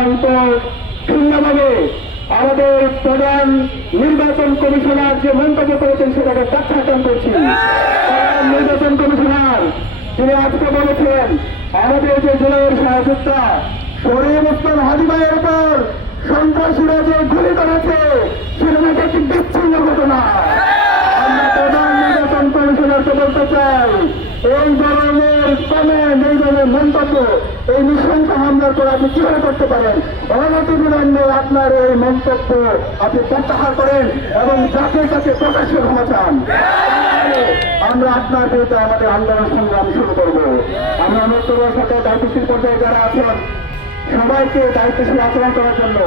সিদ্ধান্ত ভিন্নভাবে আমাদের প্রধান নির্বাচন কমিশনার যে মন্তব্য করেছেন সেটাকে প্রত্যাখ্যান করছি। প্রধান নির্বাচন কমিশনার তিনি আজকে বলেছেন আমাদের যে জেলার সহযোগিতা শরীর মুসলিম হাজি ভাইয়ের উপর সন্ত্রাসীরা যে গুলি করেছে সেটা নাকি একটি বিচ্ছিন্ন ঘটনা। আমরা প্রধান নির্বাচন কমিশনারকে বলতে চাই এই ধরনের কমেন্ট, এই ধরনের মন্তব্য, এই নৃশংস হামলার পর আপনি কিভাবে করতে পারেন? অনতিবিলম্বে আপনার এই মন্তব্য আপনি প্রত্যাহার করেন এবং জাতির কাছে প্রকাশ্য ক্ষমা চান। আমরা আপনার বিরুদ্ধে আমাদের আন্দোলন সংগ্রাম শুরু করব। আমরা অনুরোধ করবো সাথে দায়িত্বশীল পর্যায়ে যারা আছেন সবাইকে দায়িত্বশীল আচরণ করার জন্য।